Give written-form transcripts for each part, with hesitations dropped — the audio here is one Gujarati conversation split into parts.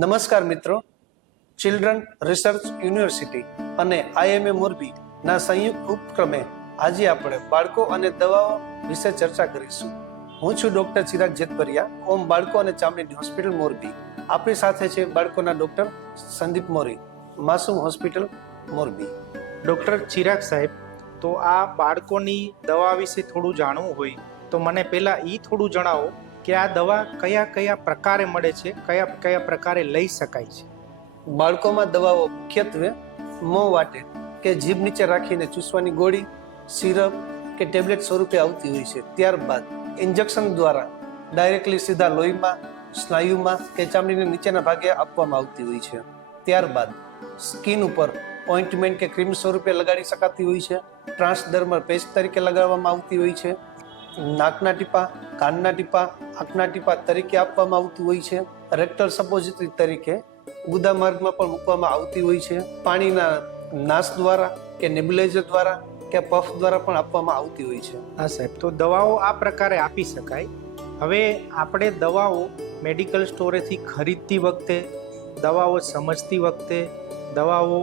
નમસ્કાર મિત્રો, ચિલ્ડ્રન રિસર્ચ યુનિવર્સિટી અને IMA મોરબીના સંયુક્ત ઉપક્રમે આજે આપણે બાળકો અને દવાઓ વિશે ચર્ચા કરીશું. હું છું ડોક્ટર ચિરાગ જેતપરિયા, ઓમ બાળકો અને ચામડીની હોસ્પિટલ મોરબી. આપણી સાથે છે બાળકોના ડોક્ટર સંદીપ મોરી, માસૂમ હોસ્પિટલ મોરબી. ડૉક્ટર ચિરાગ સાહેબ, તો આ બાળકોની દવા વિશે થોડું જાણવું હોય તો મને પહેલાં એ થોડું જણાવો કે આ દવા કયા કયા પ્રકારે મળે છે, કયા કયા પ્રકારે લઈ શકાય છે. બાળકોમાં દવાઓ મુખ્યત્વે મોં વાટે કે જીભ નીચે રાખીને ચૂસવાની ગોળી, સિરપ કે ટેબ્લેટ સ્વરૂપે આવતી હોય છે. ત્યારબાદ ઇન્જેક્શન દ્વારા ડાયરેક્ટલી સીધા લોહીમાં, સ્નાયુમાં કે ચામડીના નીચેના ભાગે આપવામાં આવતી હોય છે. ત્યારબાદ સ્કિન ઉપર ઓઇન્ટમેન્ટ કે ક્રીમ સ્વરૂપે લગાડી શકાતી હોય છે. ટ્રાન્સડર્મલ પેસ્ટ તરીકે લગાડવામાં આવતી હોય છે. નાકના ટીપા, કાનના ટીપા, આંખના ટીપા તરીકે આપવામાં આવતું હોય છે. રેક્ટલ સપોઝિટરી તરીકે ગુદા માર્ગમાં પણ મૂકવામાં આવતી હોય છે. પાણીના નાસ દ્વારા કે નેબ્યુલાઇઝર દ્વારા કે પફ દ્વારા પણ આપવામાં આવતી હોય છે. હા સાહેબ, તો દવાઓ આ પ્રકારે આપી શકાય. હવે આપણે દવાઓ મેડિકલ સ્ટોરેથી ખરીદતી વખતે, દવાઓ સમજતી વખતે, દવાઓ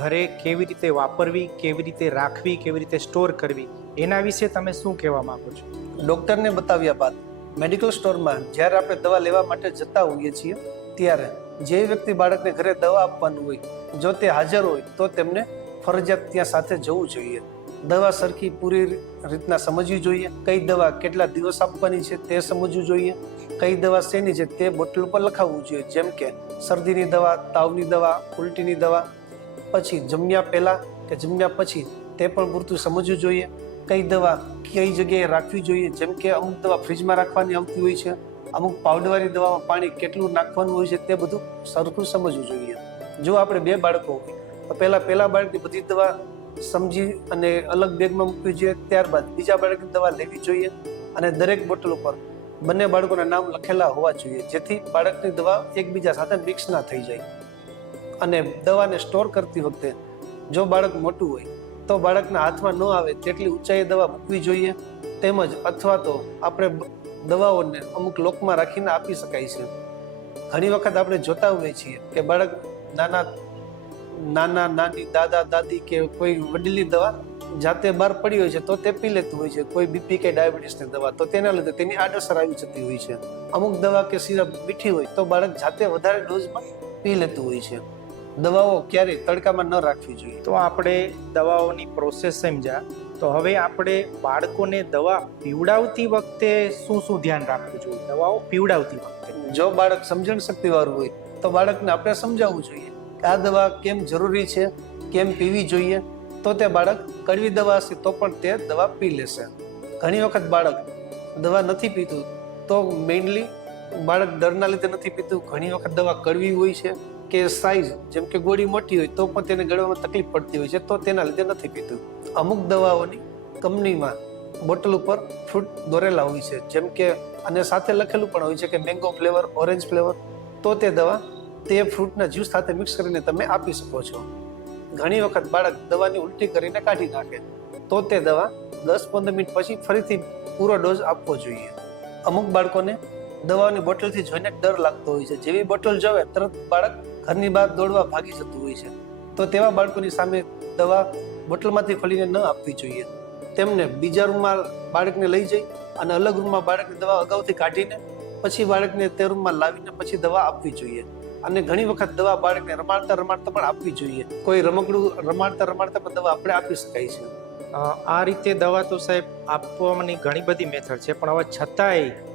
ઘરે કેવી રીતે વાપરવી, કેવી રીતે રાખવી, કેવી રીતે સ્ટોર કરવી, એના વિશે તમે શું કહેવા માંગો છો? ડૉક્ટરને બતાવ્યા બાદ મેડિકલ સ્ટોરમાં જ્યારે આપણે દવા લેવા માટે જતા હોઈએ છીએ ત્યારે જે વ્યક્તિ બાળકને ઘરે દવા આપવાનું હોય, જો તે હાજર હોય તો તેમને ફરજિયાત ત્યાં સાથે જવું જોઈએ. દવા સરખી પૂરી રીતના સમજવી જોઈએ. કઈ દવા કેટલા દિવસ આપવાની છે તે સમજવું જોઈએ. કઈ દવા શેની છે તે બોટલ ઉપર લખાવવું જોઈએ. જેમ કે શરદીની દવા, તાવની દવા, ઉલટીની દવા. પછી જમ્યા પહેલા કે જમ્યા પછી તે પણ પૂરતું સમજવું જોઈએ. કઈ દવા કઈ જગ્યાએ રાખવી જોઈએ. જેમ કે અમુક દવા ફ્રીજમાં રાખવાની આવતી હોય છે, અમુક પાવડરવાળી દવામાં પાણી કેટલું નાખવાનું હોય છે તે બધું સરખું સમજવું જોઈએ. જો આપણે 2 બાળકો હોય તો પહેલા બાળકની બધી દવા સમજી અને અલગ બેગમાં મૂકવી જોઈએ. ત્યારબાદ બીજા બાળકની દવા લેવી જોઈએ અને દરેક બોટલ ઉપર બંને બાળકોના નામ લખેલા હોવા જોઈએ, જેથી બાળકની દવા એકબીજા સાથે મિક્સ ના થઈ જાય. અને દવાને સ્ટોર કરતી વખતે જો બાળક મોટું હોય તો બાળકના હાથમાં ન આવે તેટલી ઊંચાઈએ દવા મૂકવી જોઈએ. તેમજ અથવા તો આપણે દવાઓને અમુક લોકમાં રાખીને આપી શકાય છે. ઘણી વખત આપણે જોતા હોઈએ છીએ કે બાળક નાની, દાદા, દાદી કે કોઈ વડીલની દવા જાતે બહાર પડી હોય છે તો તે પી લેતું હોય છે. કોઈ BP કે ડાયાબિટીસની દવા, તો તેના લીધે તેની આડઅસર આવી જતી હોય છે. અમુક દવા કે સિરપ મીઠી હોય તો બાળક જાતે વધારે ડોઝમાં પી લેતું હોય છે. દવાઓ ક્યારેય તડકામાં ન રાખવી જોઈએ. તો આપણે દવાઓની પ્રોસેસ સમજ્યા, તો હવે આપણે બાળકોને દવા પીવડાવતી વખતે શું ધ્યાન રાખવું જોઈએ? દવાઓ પીવડાવતી વખતે જો બાળક સમજણ શક્તિવાળું હોય તો બાળકને આપણે સમજાવવું જોઈએ કે આ દવા કેમ જરૂરી છે, કેમ પીવી જોઈએ. તો તે બાળક કડવી દવા હશે તો પણ તે દવા પી લેશે. ઘણી વખત બાળક દવા નથી પીતું તો મેઇનલી બાળક ડરના લીધે નથી પીતું. ઘણી વખત દવા કડવી હોય છે કે સાઈઝ જેમ કે ગોળી મોટી હોય તો પણ તેને ગળવામાં તકલીફ પડતી હોય છે તો તેના લીધે નથી પીતું. અમુક દવાઓની કંપનીમાં બોટલ ઉપર ફ્રૂટ દોરેલા હોય છે, જેમ કે અને સાથે લખેલું પણ હોય છે કે મેંગો ફ્લેવર, ઓરેન્જ ફ્લેવર. તો તે દવા તે ફ્રૂટના જ્યુસ સાથે મિક્સ કરીને તમે આપી શકો છો. ઘણી વખત બાળક દવાની ઉલટી કરીને કાઢી નાખે તો તે દવા 10-15 મિનિટ પછી ફરીથી પૂરો ડોઝ આપવો જોઈએ. અમુક બાળકોને દવાની બોટલથી જોઈને ડર લાગતો હોય છે. જેવી બોટલ જોવે તરત બાળક ઘરની બહાર દોડવા ભાગી જતું હોય છે. તો તેવા બાળકોની સામે દવા બોટલમાંથી ખોલીને ન આપવી જોઈએ. તેમને બીજા રૂમમાં બાળકને લઈ જઈ અને અલગ રૂમમાં બાળકની દવા અગાઉથી કાઢીને પછી બાળકને તે રૂમમાં લાવીને પછી દવા આપવી જોઈએ. અને ઘણી વખત દવા બાળકને રમાડતા પણ આપવી જોઈએ. કોઈ રમકડું રમાડતા પણ દવા આપણે આપી શકાય છે. આ રીતે દવા તો સાહેબ આપવાની ઘણી બધી મેથડ છે, પણ હવે છતાંય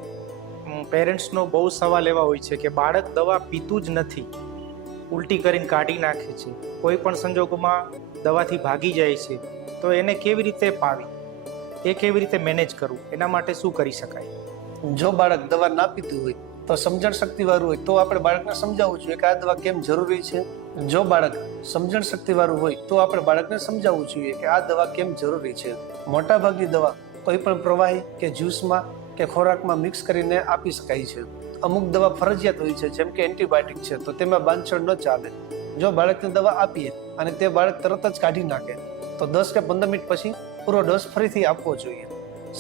પેરેન્ટ્સનો બહુ સવાલ એવા હોય છે કે બાળક દવા પીતું જ નથી, ઉલટી કરીને કાઢી નાખે છે, કોઈ પણ સંજોગોમાં દવાથી ભાગી જાય છે, તો એને કેવી રીતે પાવી, એ કેવી રીતે મેનેજ કરવું, એના માટે શું કરી શકાય? જો બાળક દવા ના પીતું હોય તો સમજણ શક્તિવાળું હોય તો આપણે બાળકને સમજાવવું જોઈએ કે આ દવા કેમ જરૂરી છે. જો બાળક સમજણ શક્તિવાળું હોય તો આપણે બાળકને સમજાવવું જોઈએ કે આ દવા કેમ જરૂરી છે. મોટાભાગની દવા કોઈ પણ પ્રવાહી કે જ્યુસમાં કે ખોરાકમાં મિક્સ કરીને આપી શકાય છે. અમુક દવા ફરજિયાત હોય છે, જેમ કે એન્ટીબાયોટિક છે, તો તેમાં બાંધછોડ ન ચાલે. જો બાળકને દવા આપીએ અને તે બાળક તરત જ કાઢી નાખે તો 10 કે 15 મિનિટ પછી પૂરો ડોઝ ફરીથી આપવો જોઈએ.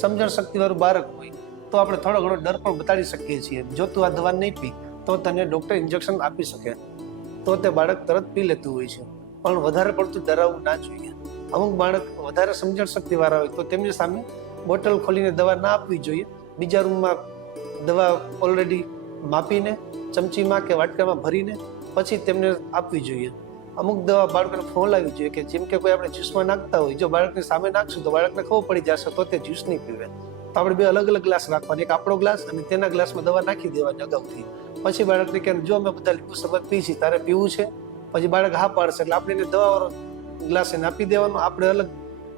સમજણ શક્તિવાળું બાળક હોય તો આપણે થોડો ઘણો ડર પણ બતાડી શકીએ છીએ. જો તું આ દવા નહીં પી તો તને ડૉક્ટર ઇન્જેક્શન આપી શકે, તો તે બાળક તરત પી લેતું હોય છે. પણ વધારે પડતું ડરાવવું ના જોઈએ. અમુક બાળક વધારે સમજણ શક્તિવાળા હોય તો તેમની સામે બોટલ ખોલીને દવા ના આપવી જોઈએ. બીજા રૂમમાં દવા ઓલરેડી માપીને ચમચીમાં કે વાટકામાં ભરીને પછી તેમને આપવી જોઈએ. અમુક દવા બાળકોને ફોલાવી જોઈએ કે જેમ કે કોઈ આપણે જ્યુસમાં નાખતા હોય, જો બાળકની સામે નાખશું તો બાળકને ખબર પડી જશે તો તે જ્યુસ નહીં પીવે. તો આપણે બે અલગ અલગ ગ્લાસ રાખવાના, એક આપણો ગ્લાસ અને તેના ગ્લાસમાં દવા નાખી દેવાની અગાઉથી. પછી બાળકને કે જો અમે બધા લીંબુ શરબત પી છીએ, તારે પીવું છે? પછી બાળક હા પાડશે એટલે આપણે એને દવાવાળો ગ્લાસ એને આપી દેવાનો, આપણે અલગ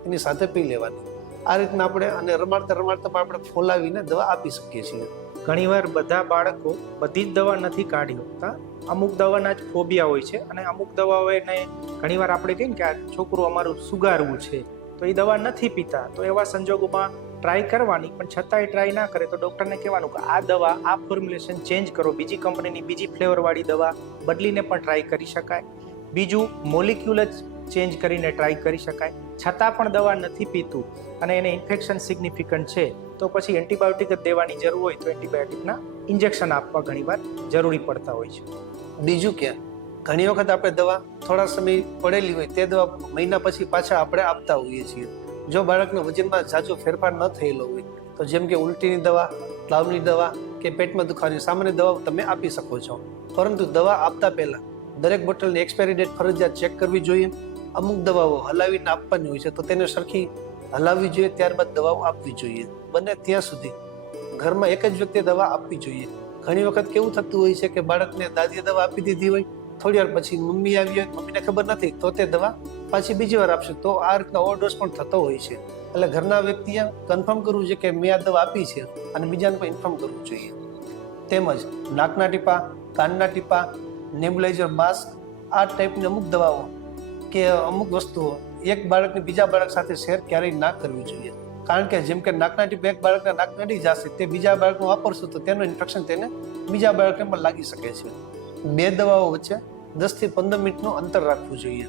એની સાથે પી લેવાની. આ રીતના આપણે અને રમાડતા રમાડતા પણ આપણે ફોલાવીને દવા આપી શકીએ છીએ. ઘણીવાર બધા બાળકો બધી જ દવા નથી કાઢી શકતા. અમુક દવાના જ ફોબિયા હોય છે અને અમુક દવાઓ એને ઘણીવાર આપણે કહીએ ને કે આ છોકરું અમારું સુગારવું છે તો એ દવા નથી પીતા, તો એવા સંજોગોમાં ટ્રાય કરવાની, પણ છતાંય ટ્રાય ના કરે તો ડૉક્ટરને કહેવાનું કે આ દવા, આ ફોર્મ્યુલેશન ચેન્જ કરો, બીજી કંપનીની બીજી ફ્લેવરવાળી દવા બદલીને પણ ટ્રાય કરી શકાય. બીજું મોલિક્યુલ જ ચેન્જ કરીને ટ્રાય કરી શકાય. છતાં પણ દવા નથી પીતું અને એને ઇન્ફેક્શન સિગ્નિફિકન્ટ છે તો પછી એન્ટીબાયોટિક જ દેવાની જરૂર હોય તો એન્ટીબાયોટિકના ઇન્જેક્શન આપવા ઘણીવાર જરૂરી પડતા હોય છે. બીજું કે ઘણી વખત આપણે દવા થોડા સમય પડેલી હોય તે દવા મહિના પછી પાછા આપણે આપતા હોઈએ છીએ. જો બાળકના વજનમાં ઝાઝો ફેરફાર ન થયેલો હોય તો જેમ કે ઉલટીની દવા, તાવની દવા કે પેટમાં દુખાવાની સામાન્ય દવાઓ તમે આપી શકો છો. પરંતુ દવા આપતા પહેલા દરેક બોટલની એક્સપાયરી ડેટ ફરજિયાત ચેક કરવી જોઈએ. અમુક દવાઓ હલાવીને આપવાની હોય છે તો તેને સરખી હલાવવી જોઈએ, ત્યારબાદ દવાઓ આપવી જોઈએ. બને ત્યાં સુધી ઘરમાં એક જ વ્યક્તિએ દવા આપવી જોઈએ. ઘણી વખત કેવું થતું હોય છે કે બાળકને દાદીએ દવા આપી દીધી હોય, થોડી વાર પછી મમ્મી આવી હોય, મમ્મીને ખબર નથી તો તે દવા પાછી બીજી વાર આપશે, તો આ રીતના ઓવરડોઝ પણ થતો હોય છે. એટલે ઘરના વ્યક્તિએ કન્ફર્મ કરવું છે કે મેં આ દવા આપી છે અને બીજાને પણ ઇન્ફોર્મ કરવું જોઈએ. તેમજ નાકના ટીપા, કાનના ટીપા, નેબ્યુલાઇઝર માસ્ક, આ ટાઈપની અમુક દવાઓ કે અમુક વસ્તુઓ એક બાળકને બીજા બાળક સાથે શેર ક્યારેય ના કરવી જોઈએ. કારણ કે જેમ કે નાકના ટીપા એક બાળકના નાકમાં અડી જશે, તે બીજા બાળકને વાપરશું તો તેનું ઇન્ફેક્શન તેને બીજા બાળકને પણ લાગી શકે છે. બે દવાઓ વચ્ચે 10 થી 15 મિનિટનું અંતર રાખવું જોઈએ.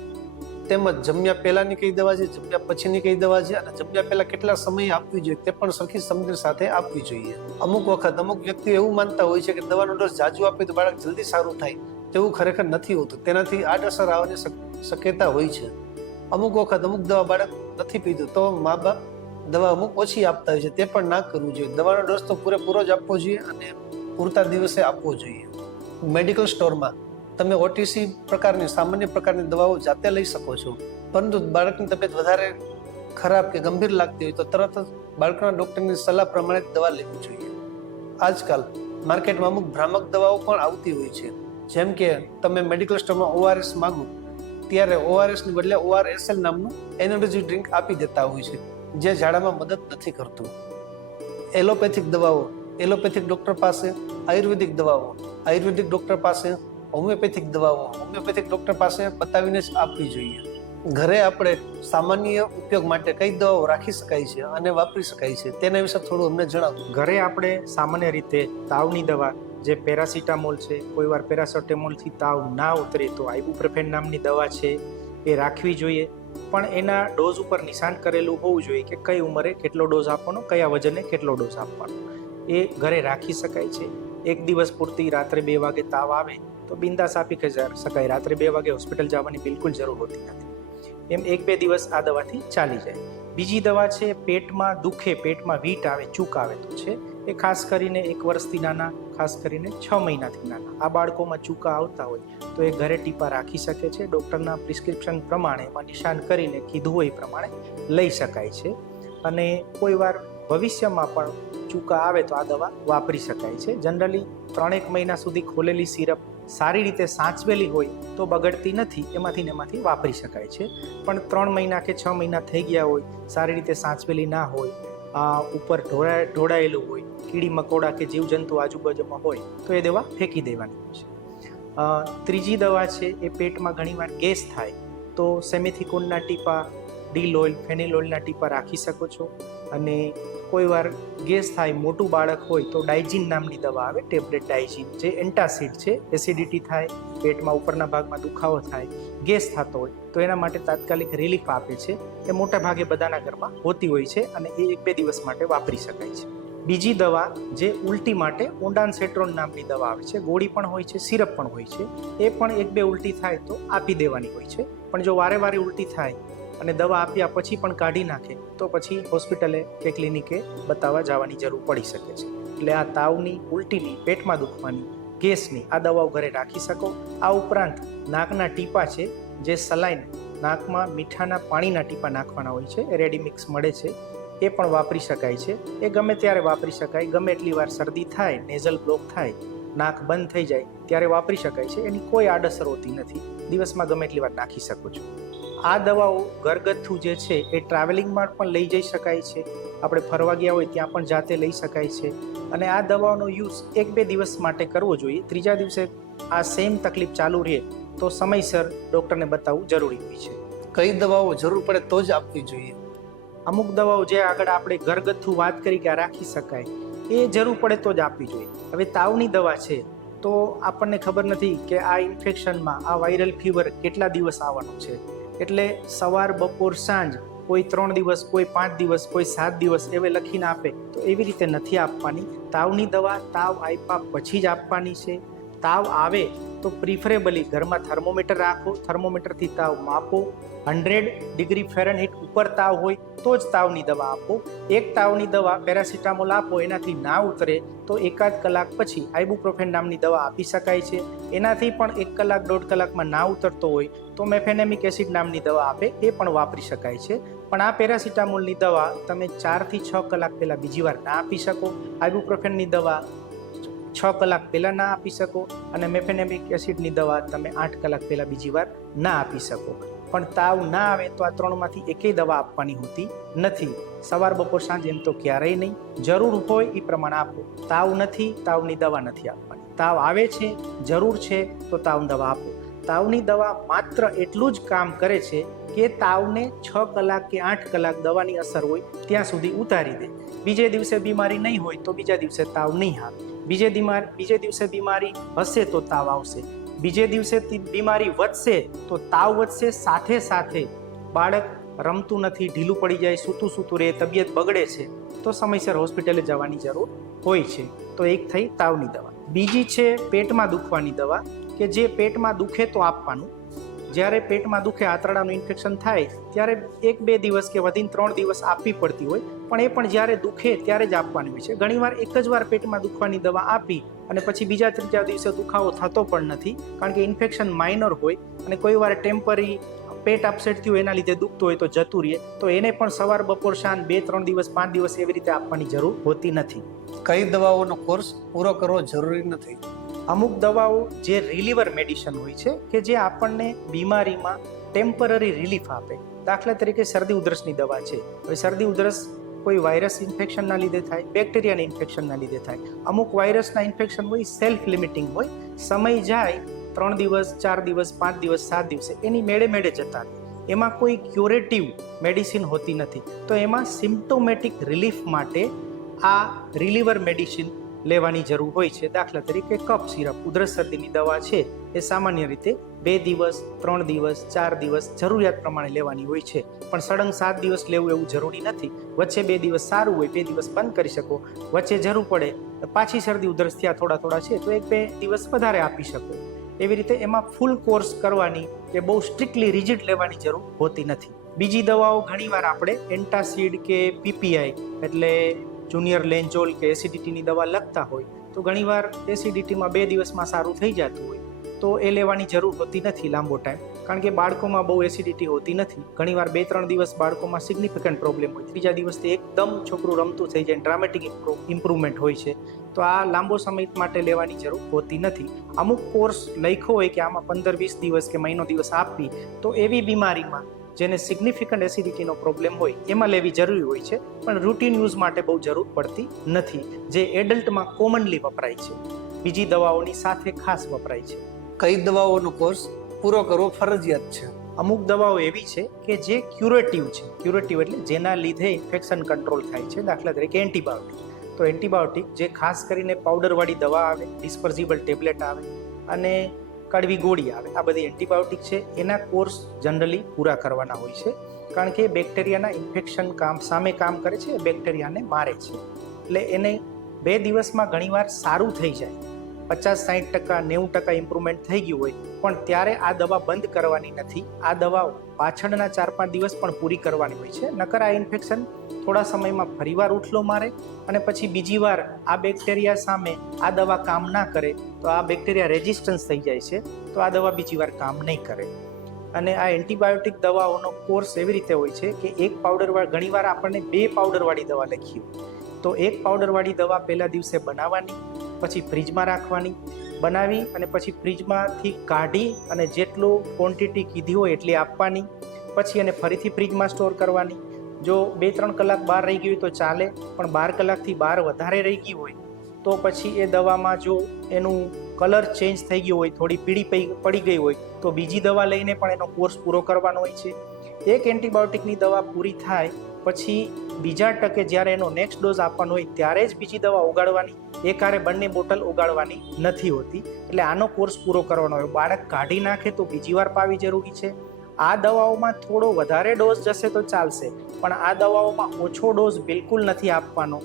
તેમજ જમ્યા પહેલાની કઈ દવા છે, જમ્યા પછીની કઈ દવા છે અને જમ્યા પહેલા કેટલા સમય આપવી જોઈએ તે પણ સરખી સમજણ સાથે આપવી જોઈએ. અમુક વખત અમુક વ્યક્તિઓ એવું માનતા હોય છે કે દવાનો ડોઝ ઝાઝુ આપે તો બાળક જલ્દી સારું થાય, તેવું ખરેખર નથી હોતું. તેનાથી આડઅસર આવવાની શક્યતા હોય છે. અમુક વખત અમુક દવા બાળક નથી પીતું તો મા બાપ દવા અમુક ઓછી આપતા હોય છે, તે પણ ના કરવું જોઈએ. દવાનો ડોઝ તો પૂરેપૂરો જ આપવો જોઈએ અને પૂરતા દિવસે આપવો જોઈએ. મેડિકલ સ્ટોરમાં તમે ઓટીસી પ્રકારની સામાન્ય પ્રકારની દવાઓ જાતે લઈ શકો છો, પરંતુ બાળકની તબિયત વધારે ખરાબ કે ગંભીર લાગતી હોય તો તરત જ બાળકના ડૉક્ટરની સલાહ પ્રમાણે દવા લેવી જોઈએ. આજકાલ માર્કેટમાં અમુક ભ્રામક દવાઓ પણ આવતી હોય છે. જેમ કે તમે મેડિકલ સ્ટોરમાં ORS માંગો ત્યારે ORSની બદલે ORSL નામનું એનર્જી ડ્રિંક આપી દેતા હોય છે, જે ઝાડામાં મદદ નથી કરતું. એલોપેથિક દવાઓ એલોપેથિક ડૉક્ટર પાસે, આયુર્વેદિક દવાઓ આયુર્વેદિક ડૉક્ટર પાસે, હોમિયોપેથિક દવાઓ હોમિયોપેથિક ડૉક્ટર પાસે બતાવીને જ આપવી જોઈએ. ઘરે આપણે સામાન્ય ઉપયોગ માટે કઈ દવાઓ રાખી શકાય છે અને વાપરી શકાય છે તેના વિશે થોડું અમને જણાવો. ઘરે આપણે સામાન્ય રીતે તાવની દવા જે પેરાસિટામોલ છે, કોઈ વાર પેરાસિટામોલથી તાવ ના ઉતરે તો આઇબુપ્રોફેન નામની દવા છે એ રાખવી જોઈએ. પણ એના ડોઝ ઉપર નિશાન કરેલું હોવું જોઈએ કે કઈ ઉંમરે કેટલો ડોઝ આપવાનો, કયા વજને કેટલો ડોઝ આપવાનો. એ ઘરે રાખી શકાય છે. એક દિવસ પૂરતી રાત્રે 2 વાગે તાવ આવે તો બિંદાસ આપી શકાય. રાત્રે 2 વાગે હોસ્પિટલ જવાની બિલકુલ જરૂર હોતી નથી. એમ 1-2 દિવસ આ દવાથી ચાલી જાય. બીજી દવા છે પેટમાં દુખે, પેટમાં વીટ આવે, ચૂક આવે તો છે એ ખાસ કરીને 1 વર્ષથી નાના, ખાસ કરીને 6 મહિનાથી નાના આ બાળકોમાં ચૂકા આવતા હોય તો એ ઘરે ટીપા રાખી શકે છે. ડૉક્ટરના પ્રિસ્ક્રિપ્શન પ્રમાણે એમાં નિશાન કરીને કીધું હોય એ પ્રમાણે લઈ શકાય છે. અને કોઈ વાર ભવિષ્યમાં પણ ચૂકા આવે તો આ દવા વાપરી શકાય છે. જનરલી 3-1 મહિના સુધી ખોલેલી સિરપ સારી રીતે સાચવેલી હોય તો બગડતી નથી, એમાંથી વાપરી શકાય છે. પણ 3 મહિના કે 6 મહિના થઈ ગયા હોય, સારી રીતે સાચવેલી ના હોય, ઉપર ઢોળાયેલું હોય, કીડી મકોડા કે જીવજંતુ આજુબાજુમાં હોય તો એ દવા ફેંકી દેવાની હોય છે. ત્રીજી દવા છે એ પેટમાં ઘણીવાર ગેસ થાય તો સેમિથિકોનના ટીપા, ડીલ ઓઇલ, ફેનિલ ઓઇલના ટીપા રાખી શકો છો. અને કોઈ વાર ગેસ થાય, મોટું બાળક હોય તો ડાયજીન નામની દવા આવે, ટેબ્લેટ ડાયજીન, જે એન્ટાસિડ છે. એસિડિટી થાય, પેટમાં ઉપરના ભાગમાં દુખાવો થાય, ગેસ થતો હોય તો એના માટે તાત્કાલિક રિલીફ આપે છે. એ મોટા ભાગે બધાના ઘરમાં હોતી હોય છે અને એ 1-2 દિવસ માટે વાપરી શકાય છે. બીજી દવા જે ઉલટી માટે ઓન્ડાનસેટ્રોન નામની દવા આવે છે, ગોળી પણ હોય છે, સિરપ પણ હોય છે. એ પણ 1-2 ઉલટી થાય તો આપી દેવાની હોય છે. પણ જો વારે વારે ઉલટી થાય અને દવા આપ્યા પછી પણ કાઢી નાખે તો પછી હોસ્પિટલે કે ક્લિનિકે બતાવવા જવાની જરૂર પડી શકે છે. એટલે આ તાવની, ઉલટીની, પેટમાં દુખવાની, ગેસની આ દવાઓ ઘરે રાખી શકો. આ ઉપરાંત નાકના ટીપા છે, જે સલાઈન નાકમાં મીઠાના પાણીના ટીપા નાખવાના હોય છે, રેડી મિક્સ મળે છે, એ પણ વાપરી શકાય છે. એ ગમે ત્યારે વાપરી શકાય. ગમે એટલી વાર શરદી થાય, નેઝલ બ્લોક થાય, નાક બંધ થઈ જાય ત્યારે વાપરી શકાય છે. એની કોઈ આડઅસર હોતી નથી. દિવસમાં ગમે એટલી વાર નાખી શકો છો. આ દવાઓ ઘરગથ્થુ જે છે એ ટ્રાવેલિંગમાં પણ લઈ જઈ શકાય છે. આપણે ફરવા ગયા હોય ત્યાં પણ જાતે લઈ શકાય છે. અને આ દવાઓનો યુઝ 1-2 દિવસ માટે કરવો જોઈએ. ત્રીજા દિવસે આ સેમ તકલીફ ચાલુ રહે તો સમયસર ડૉક્ટરને બતાવવું જરૂરી હોય છે. કઈ દવાઓ જરૂર પડે તો જ આપવી જોઈએ? અમુક દવાઓ જે આગળ આપણે ઘરગથ્થુ વાત કરી કે આ રાખી શકાય, એ જરૂર પડે તો જ આપવી જોઈએ. હવે તાવની દવા છે તો આપણને ખબર નથી કે આ ઇન્ફેક્શનમાં આ વાયરલ ફીવર કેટલા દિવસ આવવાનો છે. એટલે સવાર, બપોર, સાંજ, કોઈ 3 દિવસ, કોઈ 5 દિવસ, કોઈ 7 દિવસ એવે લખીને આપે તો એવી રીતે નથી આપવાની. તાવની દવા તાવ આપ્યા પછી જ આપવાની છે. તાવ આવે તો પ્રિફરેબલી ઘરમાં થર્મોમીટર રાખો, થર્મોમીટરથી તાવ માપો. 100 ડિગ્રી ફેરનહીટ ઉપર તાવ હોય તો જ તાવની દવા આપો. એક તાવની દવા પેરાસિટામોલ આપો, એનાથી ના ઉતરે તો 1-8 કલાક પછી આઇબુપ્રોફેન નામની દવા આપી શકાય છે. એનાથી પણ 1 કલાક 1.5 કલાકમાં ના ઉતરતો હોય તો મેફેનેમિક એસિડ નામની દવા આપે, એ પણ વાપરી શકાય છે. પણ આ પેરાસિટામોલની દવા તમે 4 થી 6 કલાક પહેલાં બીજી વાર ના આપી શકો. આઇબુપ્રોફેનની દવા 6 કલાક પહેલાં ના આપી શકો. અને મેફેનેમિક એસિડની દવા તમે 8 કલાક પહેલાં બીજી વાર ના આપી શકો. પણ તાવ ના આવે તો આ 3માંથી એકેય દવા આપવાની હોતી નથી. સવાર, બપોર, સાંજ એમ તો ક્યારેય નહીં. જરૂર હોય એ પ્રમાણે આપો. તાવ નથી, તાવની દવા નથી આપવાની. તાવ આવે છે, જરૂર છે તો તાવની દવા આપો. તાવની દવા માત્ર એટલું જ કામ કરે છે કે તાવને 6 કલાક કે 8 કલાક દવાની અસર હોય ત્યાં સુધી ઉતારી દે. બીજે દિવસે બીમારી નહીં હોય તો બીજા દિવસે તાવ નહીં આવે. બીજે દિવસે બીમારી હશે તો તાવ આવશે. બીજે દિવસે બીમારી વધશે તો તાવ વધશે. સાથે સાથે બાળક રમતું નથી, ઢીલું પડી જાય, સૂતું રહે, તબિયત બગડે છે તો સમયસર હોસ્પિટલે જવાની જરૂર હોય છે. તો એક થઈ તાવની દવા. બીજી છે પેટમાં દુખવાની દવા, કે જે પેટમાં દુખે તો આપવાનું. જ્યારે પેટમાં દુખે, આંતરડાનું ઇન્ફેક્શન થાય ત્યારે 1-2 દિવસ કે વધીને 3 દિવસ આપવી પડતી હોય, પણ એ પણ જ્યારે દુખે ત્યારે જ આપવાની હોય છે. ઘણીવાર એક જ વાર પેટમાં દુખવાની દવા આપી અને પછી બીજા ત્રીજા દિવસે દુખાવો થતો પણ નથી, કારણ કે ઇન્ફેક્શન માઇનર હોય અને કોઈ વાર ટેમ્પરરી પેટ અપસેટ થયું એના લીધે દુખતું હોય તો જતું રહે, તો એને પણ સવાર, બપોર, સાંજ 2-3 દિવસ, 5 દિવસ એવી રીતે આપવાની જરૂર હોતી નથી. કઈ દવાઓનો કોર્સ પૂરો કરવો જરૂરી નથી? અમુક દવાઓ જે રિલીવર મેડિસિન હોય છે કે જે આપણને બીમારીમાં ટેમ્પરરી રિલીફ આપે. દાખલા તરીકે શરદી ઉધરસની દવા છે. હવે શરદી ઉધરસ કોઈ વાયરસ ઇન્ફેક્શનના લીધે થાય, બેક્ટેરિયાના ઇન્ફેક્શનના લીધે થાય. અમુક વાયરસના ઇન્ફેક્શન હોય સેલ્ફ લિમિટિંગ હોય, સમય જાય 3 દિવસ, 4 દિવસ, 5 દિવસ, 7 દિવસે એની મેળે જતા રહે. એમાં કોઈ ક્યુરેટિવ મેડિસિન હોતી નથી. તો એમાં સિમ્પ્ટોમેટિક રિલીફ માટે આ રિલીવર મેડિસિન લેવાની જરૂર હોય છે. દાખલા તરીકે કફ સિરપ, ઉધરસ શરદીની દવા છે, એ સામાન્ય રીતે 2 દિવસ, 3 દિવસ, 4 દિવસ જરૂરિયાત પ્રમાણે લેવાની હોય છે. પણ સળંગ 7 દિવસ લેવું એવું જરૂરી નથી. વચ્ચે 2 દિવસ સારું હોય, 2 દિવસ બંધ કરી શકો. વચ્ચે જરૂર પડે પાછી શરદી ઉધરસ થયા થોડા છે તો 1-2 દિવસ વધારે આપી શકો. એવી રીતે એમાં ફૂલ કોર્સ કરવાની કે બહુ સ્ટ્રિક્ટલી રિજિડ લેવાની જરૂર હોતી નથી. બીજી દવાઓ ઘણીવાર આપણે એન્ટાસિડ કે પીપીઆઈ એટલે જુનિયર લેન્જોલ કે એસિડિટીની દવા લખતા હોય તો ઘણીવાર એસિડિટીમાં 2 દિવસમાં સારું થઈ જતું હોય તો એ લેવાની જરૂર હોતી નથી લાંબો ટાઈમ, કારણ કે બાળકોમાં બહુ એસિડિટી હોતી નથી. ઘણીવાર 2-3 દિવસ બાળકોમાં સિગ્નિફિકન્ટ પ્રોબ્લેમ હોય, ત્રીજા દિવસથી એકદમ છોકરું રમતું થઈ જાય, ડ્રામેટિક ઇમ્પ્રુવમેન્ટ હોય છે. તો આ લાંબો સમય માટે લેવાની જરૂર હોતી નથી. અમુક કોર્સ લખ્યો હોય કે આમાં 15-20 દિવસ કે મહિનો દિવસ આપવી, તો એવી બીમારીમાં જેને સિગ્નિફિકન્ટ એસિડિટીનો પ્રોબ્લેમ હોય એમાં લેવી જરૂરી હોય છે, પણ રૂટીન યુઝ માટે બહુ જરૂર પડતી નથી, જે એડલ્ટમાં કોમનલી વપરાય છે. બીજી દવાઓની સાથે ખાસ વપરાય છે. કઈ દવાઓનો કોર્સ પૂરો કરવો ફરજિયાત છે? અમુક દવાઓ એવી છે કે જે ક્યુરેટિવ છે. ક્યુરેટિવ એટલે જેના લીધે ઇન્ફેક્શન કંટ્રોલ થાય છે. દાખલા તરીકે એન્ટીબાયોટિક. તો એન્ટીબાયોટિક જે ખાસ કરીને પાવડરવાળી દવા આવે, ડિસ્પર્ઝિબલ ટેબ્લેટ આવે અને કડવી ગોળી આવે, આ બધી એન્ટીબાયોટિક છે. એના કોર્સ જનરલી પૂરા કરવાના હોય છે, કારણ કે બેક્ટેરિયાના ઇન્ફેક્શન સામે કામ કરે છે, બેક્ટેરિયાને મારે છે. એટલે એને 2 દિવસમાં ઘણીવાર સારું થઈ જાય, 50-60%, 90% ઇમ્પ્રુવમેન્ટ થઈ ગયું હોય, પણ ત્યારે આ દવા બંધ કરવાની નથી. આ દવા પાછળના 4-5 દિવસ પણ પૂરી કરવાની હોય છે. નકર આ ઇન્ફેક્શન થોડા સમયમાં ફરીવાર ઉથલો મારે અને પછી બીજી વાર આ બેક્ટેરિયા સામે આ દવા કામ ના કરે તો આ બેક્ટેરિયા રેઝિસ્ટન્સ થઈ જાય છે, તો આ દવા બીજી વાર કામ નહીં કરે. અને આ એન્ટીબાયોટિક દવાઓનો કોર્સ એવી રીતે હોય છે કે એક પાવડરવાળી, ઘણીવાર આપણને 2 પાવડરવાળી દવા લખી હોય તો 1 પાવડરવાળી દવા પહેલા દિવસે બનાવવાની, પછી ફ્રીજમાં રાખવાની, બનાવી અને પછી ફ્રીજમાંથી કાઢી અને જેટલું ક્વોન્ટિટી કીધી હોય એટલી આપવાની, પછી એને ફરીથી ફ્રીજમાં સ્ટોર કરવાની. જો 2-3 કલાક બહાર રહી ગઈ હોય તો ચાલે, પણ 12 કલાકથી બહાર વધારે રહી ગઈ હોય તો પછી એ દવામાં જો એનું કલર ચેન્જ થઈ ગયો હોય, થોડી પીળી પડી ગઈ હોય તો બીજી દવા લઈને પણ એનો કોર્સ પૂરો કરવાનો હોય છે. એક એન્ટીબાયોટિકની દવા પૂરી થાય પછી બીજા ટકે જ્યારે એનો નેક્સ્ટ ડોઝ આપવાનો હોય ત્યારે જ બીજી દવા ઉગાડવાની, એકારે બંને બોટલ ઉગાડવાની નથી હોતી. એટલે આનો કોર્સ પૂરો કરવાનો હોય. બાળક કાઢી નાખે તો બીજી વાર પાવી જરૂરી છે. આ દવાઓમાં થોડો વધારે ડોઝ જશે તો ચાલશે, પણ આ દવાઓમાં ઓછો ડોઝ બિલકુલ નથી આપવાનો.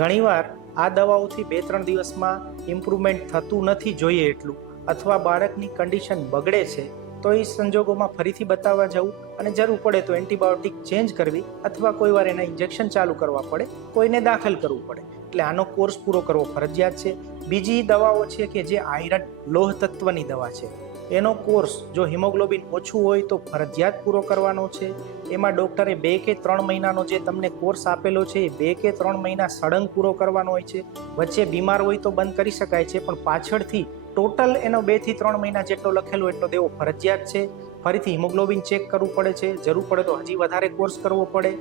ઘણીવાર આ દવાઓથી 2-3 દિવસમાં ઇમ્પ્રુવમેન્ટ થતું નથી જોઈએ એટલું, અથવા બાળકની કન્ડિશન બગડે છે તો એ સંજોગોમાં ફરીથી બતાવવા જવું અને જરૂર પડે તો એન્ટીબાયોટિક ચેન્જ કરવી અથવા કોઈ વાર એના ઇન્જેક્શન ચાલુ કરવા પડે, કોઈને દાખલ કરવું પડે. એટલે આનો કોર્સ પૂરો કરવો ફરજિયાત છે. બીજી દવાઓ છે કે જે આયરન લોહ તત્વની દવા છે, એનો કોર્સ જો હિમોગ્લોબિન ઓછું હોય તો ફરજિયાત પૂરો કરવાનો છે. એમાં ડૉક્ટરે 2 કે 3 મહિનાનો જે તમને કોર્સ આપેલો છે એ 2 કે 3 મહિના સળંગ પૂરો કરવાનો હોય છે. વચ્ચે બીમાર હોય તો બંધ કરી શકાય છે, પણ પાછળથી ટોટલ એનો 2 થી 3 મહિના જેટલો લખેલો એટલો દેવો ફરજિયાત છે. ફરીથી હિમોગ્લોબિન ચેક કરવું પડે છે, જરૂર પડે તો હજી વધારે કોર્સ કરવો પડે.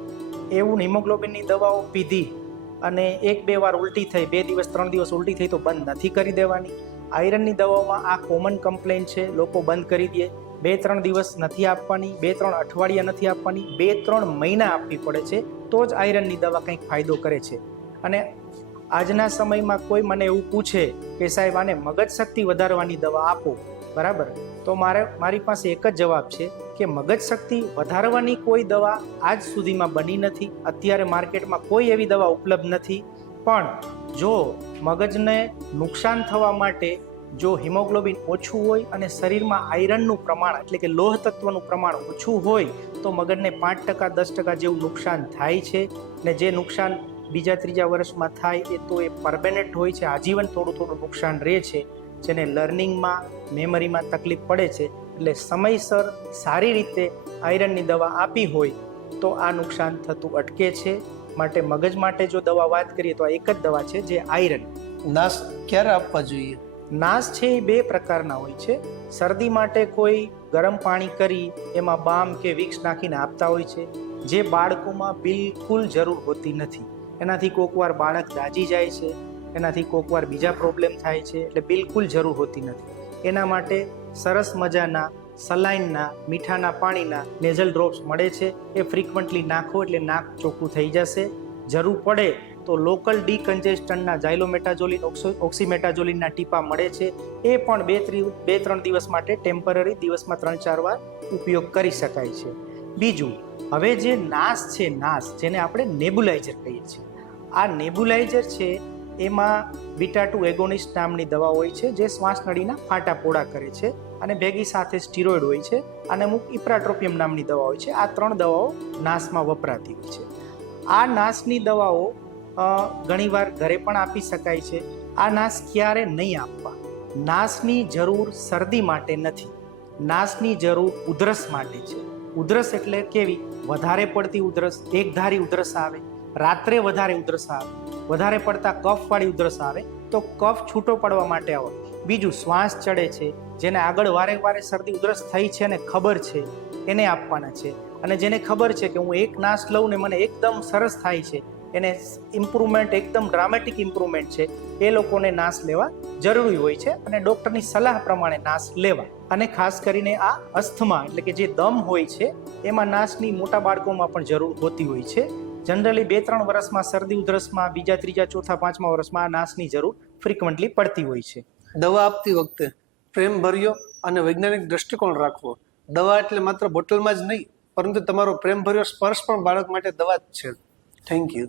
એવું હિમોગ્લોબિનની દવાઓ પીધી અને 1-2 વાર ઉલટી થઈ, 2 દિવસ 3 દિવસ ઉલટી થઈ તો બંધ નથી કરી દેવાની. આયરનની દવાઓમાં આ કોમન કમ્પ્લેન્ટ છે, લોકો બંધ કરી દે. 2-3 દિવસ નથી આપવાની, 2-3 અઠવાડિયા નથી આપવાની, 2-3 મહિના આપવી પડે છે તો જ આયરનની દવા કંઈક ફાયદો કરે છે. અને આજના સમયમાં કોઈ મને એવું પૂછે કે સાહેબ આને મગજ શક્તિ વધારવાની દવા આપો, બરાબર, તો મારી પાસે એક જ જવાબ છે કે મગજ શક્તિ વધારવાની કોઈ દવા આજ સુધીમાં બની નથી. અત્યારે માર્કેટમાં કોઈ એવી દવા ઉપલબ્ધ નથી. પણ જો મગજને નુકસાન થવા માટે જો હિમોગ્લોબિન ઓછું હોય અને શરીરમાં આયરનનું પ્રમાણ એટલે કે લોહ તત્વનું પ્રમાણ ઓછું હોય તો મગજને 5% 10% જેવું નુકસાન થાય છે. ને જે નુકસાન 2-3 વર્ષમાં થાય એ તો એ પરમેનન્ટ હોય છે, આજીવન થોડું નુકસાન રહે છે, જેને લર્નિંગમાં, મેમરીમાં તકલીફ પડે છે. એટલે સમયસર સારી રીતે આયરનની દવા આપી હોય તો આ નુકસાન થતું અટકે છે. માટે મગજ માટે જો દવા વાત કરીએ તો આ એક જ દવા છે જે આયરન. નાશ ક્યારે આપવા જોઈએ? નાશ છે એ 2 પ્રકારના હોય છે. શરદી માટે કોઈ ગરમ પાણી કરી એમાં બામ કે વિક્સ નાખીને આપતા હોય છે, જે બાળકોમાં બિલકુલ જરૂર હોતી નથી. એનાથી કોકવાર બાળક દાજી જાય છે, એનાથી કોકવાર બીજા પ્રોબ્લેમ થાય છે, એટલે બિલકુલ જરૂર હોતી નથી. એના માટે સરસ મજાના સલાઈનના મીઠાના પાણીના નેઝલ ડ્રોપ્સ મળે છે, એ ફ્રીક્વન્ટલી નાખો એટલે નાક ચોખ્ખું થઈ જશે. જરૂર પડે તો લોકલ ડીકન્જેસ્ટન્ટના ઝાયલોમેટાઝોલિન, ઓક્સીમેટાઝોલિનના ટીપા મળે છે, એ પણ 2-3 દિવસ માટે ટેમ્પરરી, દિવસમાં 3-4 વાર ઉપયોગ કરી શકાય છે. બીજું, હવે જે નાશ છે, જેને આપણે નેબ્યુલાઇઝર કહીએ છીએ, આ નેબ્યુલાઇઝર છે એમાં બીટા-2 એગોનિસ્ટ નામની દવા હોય છે જે શ્વાસનળીના ફાટા પોળા કરે છે અને ભેગી સાથે સ્ટીરોઇડ હોય છે અને અમુક ઇપ્રાટ્રોપિયમ નામની દવા હોય છે. આ 3 દવાઓ નાશમાં વપરાતી હોય છે. આ નાશની દવાઓ ઘણીવાર ઘરે પણ આપી શકાય છે. આ નાશ ક્યારે નહીં આપવા? નાશની જરૂર શરદી માટે નથી, નાશની જરૂર ઉધરસ માટે છે. ઉધરસ એટલે કેવી? વધારે પડતી ઉધરસ, એકધારી ઉધરસ આવે, રાત્રે વધારે ઉધરસ આવે, વધારે પડતા કફવાળી ઉધરસ આવે તો કફ છૂટો પડવા માટે આવે. બીજું, શ્વાસ ચડે છે, જેને આગળ વારે શરદી ઉધરસ થઈ છે અને ખબર છે એને આપવાના છે. અને જેને ખબર છે કે હું એક નાશ લઉં ને મને એકદમ સરસ થાય છે, એને ઇમ્પ્રુવમેન્ટ એકદમ ડ્રામેટિક ઇમ્પ્રુવમેન્ટ છે, એ લોકોને નાશ લેવા જરૂરી હોય છે અને ડૉક્ટરની સલાહ પ્રમાણે નાશ લેવા. અને ખાસ કરીને આ અસ્થમા એટલે કે જે દમ હોય છે એમાં નાશની મોટા બાળકોમાં પણ જરૂર હોતી હોય છે. જનરલી 2-3 વર્ષમાં શરદી ઉધરસમાં, 2જા 3જા 4થા 5મા વર્ષમાં આ નાશની જરૂર ફ્રિકવન્ટલી પડતી હોય છે. દવા આપતી વખતે પ્રેમ ભર્યો અને વૈજ્ઞાનિક દ્રષ્ટિકોણ રાખવો. દવા એટલે માત્ર બોટલમાં જ નહીં, પરંતુ તમારો પ્રેમ ભર્યો સ્પર્શ પણ બાળક માટે દવા જ છે. Thank you.